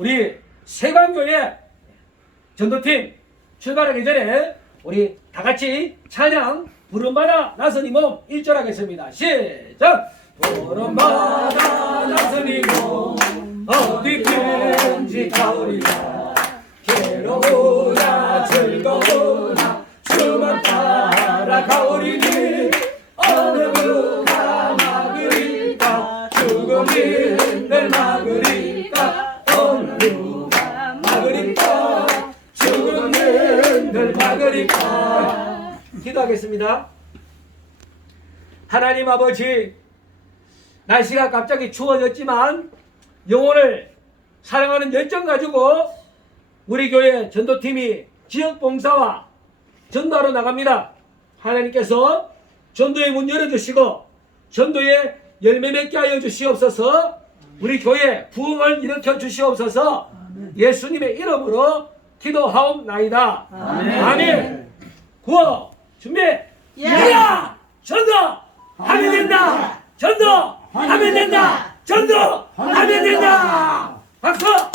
우리 세관교회 전도팀 출발하기 전에 우리 다 같이 찬양 부름받아 나서니 몸 1절 하겠습니다. 시작! 부름받아 나서니 몸 어디든지 가오리라 괴로우나 즐거우나 주만 따라 가오리니 어느 누가 막으리까 죽음이 늘 막으리까 기도하겠습니다. 하나님 아버지 날씨가 갑자기 추워졌지만 영혼을 사랑하는 열정 가지고 우리 교회 전도팀이 지역 봉사와 전도하러 나갑니다. 하나님께서 전도의 문 열어주시고 전도의 열매 맺게 하여 주시옵소서. 우리 교회 부흥을 일으켜 주시옵소서. 예수님의 이름으로 기도하옵나이다. 아멘. 구호 준비. 야! 전도 하면 된다. 전도 하면 된다. 전도 하면 된다. 박수.